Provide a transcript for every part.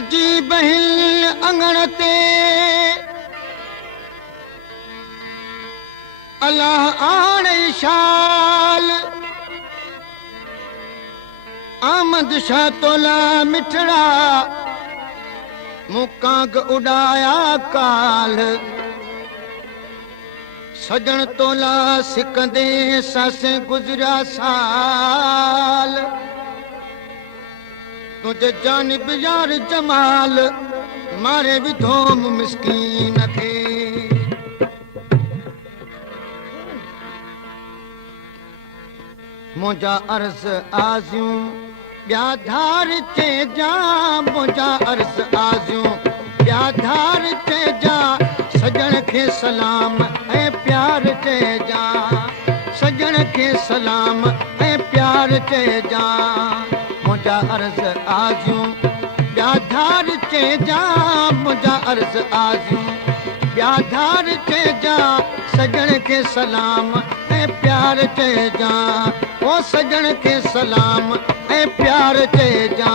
सजी बहिल अंगण ते अल्लाह आणे शाल आमद शाह तोला मिठड़ा मुकांग उड़ाया काल सजन तोला सिकंदे सस गुजरा साल तुझे जानिब यार जमाल मारे भी धोम मिस्कीन खे मुझा अर्ज आज़ियूं ॿिया धार चइजा मुझा अर्ज आज़ियूं ॿिया धार चइजा सजण खे सलाम ऐं प्यार चइजा सजण खे सलाम ऐं प्यार चइजा मुझा अर्ज आज़ियूं ॿिया धार चइजा मुझा अर्ज आज़ियूं ॿिया धार चइजा सजण खे सलाम ऐं प्यार चइजा ओ सजण खे सलाम ऐं प्यार चइजा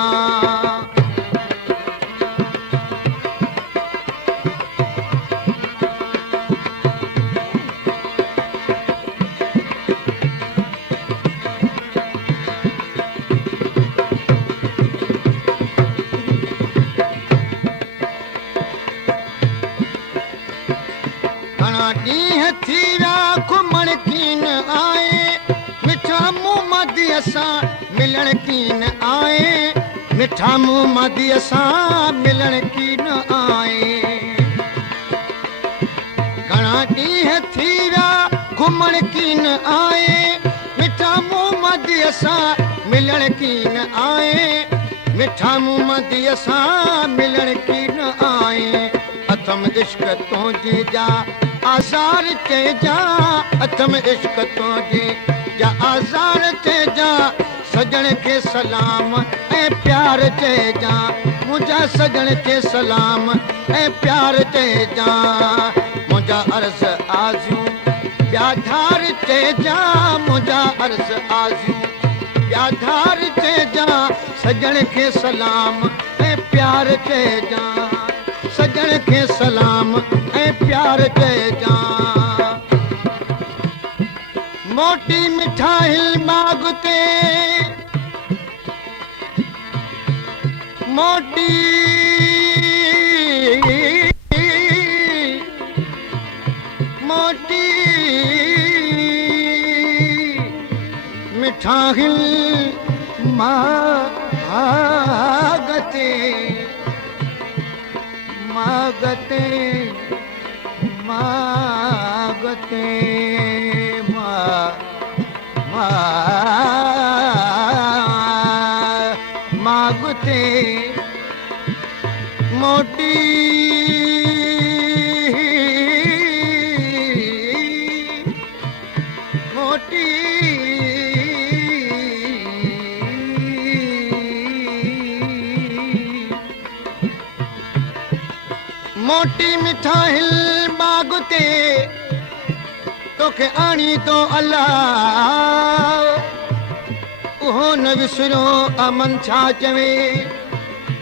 घणा ॾींहं थी विया घुमण कीन आए मिठा मुंहुं मदीअ सां मिलण कीन आए मिठा मुंहुं मदीअ सां मिलण कीन आए घणा ॾींहं थी विया घुमण कीन आए मिठा मुंहुं मदीअ सां मिलण कीन आए मिठा मुंहुं मदीअ सां मिलण कीन आए अथम इश्क तुंहिंजे जा आज़ार चइजा अथम इश्क तुंहिंजे जा आज़ार चइजा सजण खे सलाम ऐं प्यार चइजा मुंहिंजा सजण खे सलाम ऐं प्यार चइजा मुंहिंजा अर्ज़ आज़ियूं ॿिया धार चइजा मुंहिंजा अर्ज़ आज़ियूं ॿिया धार चइजा सजण खे सलाम ऐं प्यार चइजा सजण खे सलाम ऐं प्यार चइजा मोटी मिठाई माग ते मोटी मोटी मिठाई माग ते मागते मागते मागते मोटी मोटी मोटी मिठाई बाग ते तोखे आणी तो अल्लाह उहो न विसरो अमन छा चवे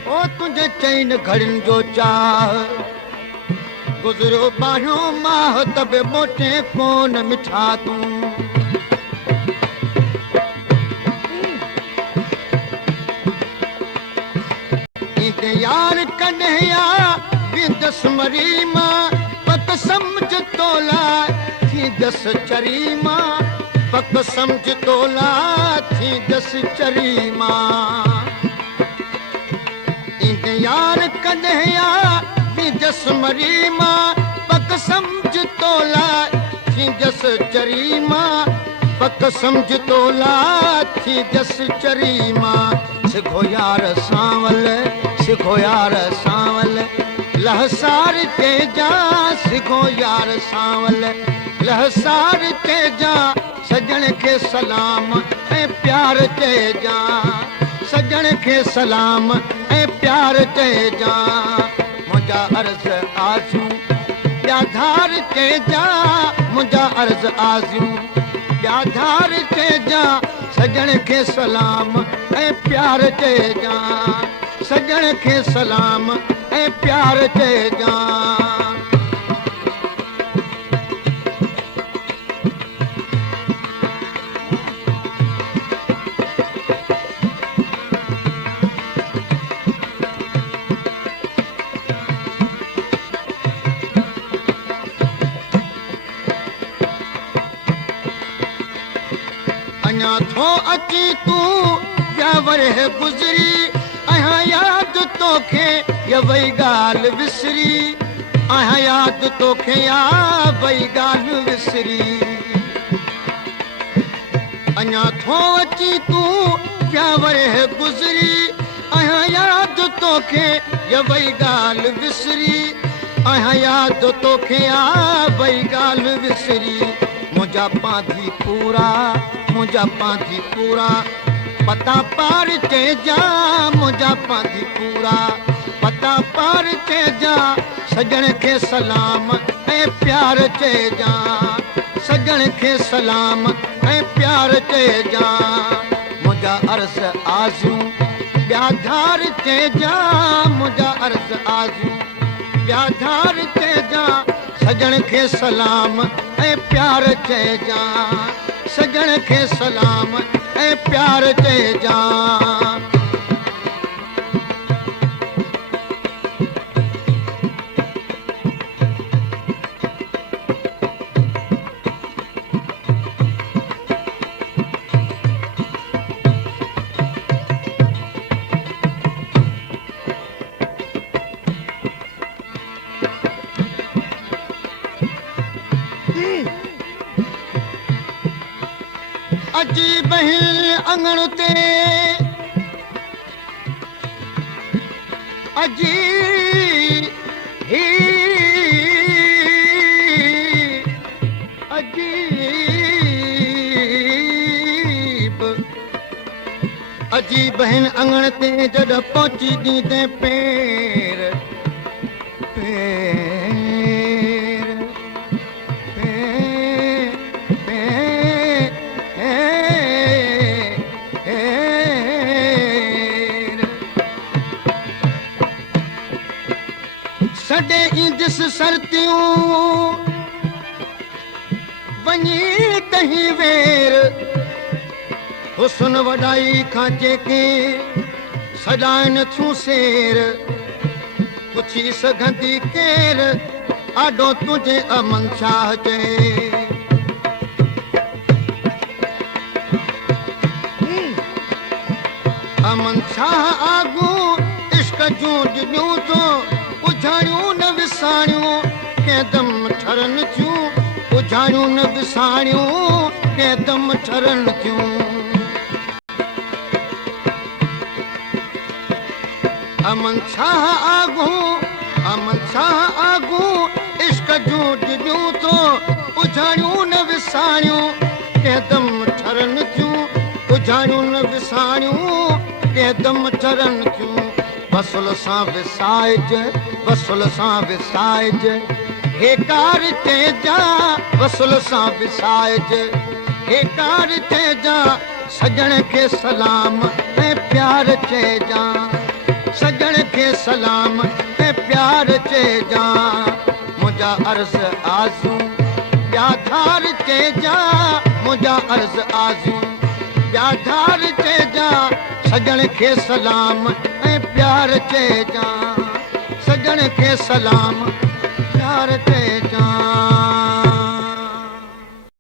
ओ तुंहिंजे चईन घड़ियुनि जो चाह गुज़रो ॿाहिरो माह त बि मोटे कोन मिठा तूं ईंदे यार कन्हैया दस मरी मां पक समझ तोला थी दस चरी मां पक समझ तोला थी दस चरी मां ईंद यार कन्हैया भी दस मरी मां पक समझ तोला थी दस चरी मां पक समझ तोला थी दस चरी मां सिखो यार सांवल सिखो यार सांवल लहसार तेजा सिखो यार सांवल लहसार तेजा सजण खे सलाम ऐं प्यार चइजा सजण खे सलाम ऐं प्यार चइजा मुंहिंजा अर्ज़ आज़ियूं ॿिया धार चइजा मुंहिंजा अर्ज़ आज़ियूं ॿिया धार चइजा सजण खे सलाम ऐं प्यार चइजा सजण खे सलाम ऐं प्यार चइजां। अञा थो अची तूं व्यावर गुज़री अहां यादि तोखे या वई ॻाल्हि विसरी अहां यादि तोखे या वई ॻाल्हि विसरी अञा थो अची तूं व्यावर गुज़री अहां यादि तोखे या वई ॻाल्हि विसरी अहां यादि तोखे या वई ॻाल्हि विसरी मुंहिंजा पांधी पूरा मुंहिंजा पांधी पूरा पता पार चइजां मुंहिंजा पांधी पूरा पता पार चइजां सजण खे सलाम ऐं प्यार चइजां सजण खे सलाम ऐं प्यार चइजां मुंहिंजा अर्ज़ आज़ू ॿिया धार चइजां मुंहिंजा अर्ज़ आज़ू ॿिया धार चइजां सजण खे सलाम ऐं प्यार चइजां सजण खे सलाम ऐं प्यार चइजां। अजी बहिल अंगण ते अजी अजीब अजी बहन अंगण ते जॾहिं पहुची ॾींदे पेर पेर सॾे ईंदस सरतियूं वञी तहीं वेर हुस्न वॾाई खां जेके सॾाइनि थियूं सेर पुछी सघंदी केर आॾो तुंहिंजे अमन शाह चए अमन शाह आगू इश्क जूं ॾिनियूं तो उजाणियूं न विसाणियूं कंहिं ठरनि थियूं उजाणियूं न विसाणियूं कंहिं ठरनि थियूं अमन शाह आगू इश्क जूं ॾिनियूं तो उजाणियूं न विसाणियूं कंहिं ठरनि थियूं उजाणियूं न विसाणियूं कंहिं ठरनि थियूं वसुल सां विसाइज वसुल सां विसाइज हेकार चइजां वसुल सां विसाइज हेकार चइजां सजण खे सलाम ऐं प्यार चइजां सजण खे सलाम ऐं प्यार चइजां मुंहिंजा अर्ज़ आज़ू ॿिया धार चइजां मुंहिंजा अर्ज़ आज़ू ॿिया धार चइजां सजण खे सलाम ऐं प्यार चइजां सजण खे सलाम प्यार चइजां।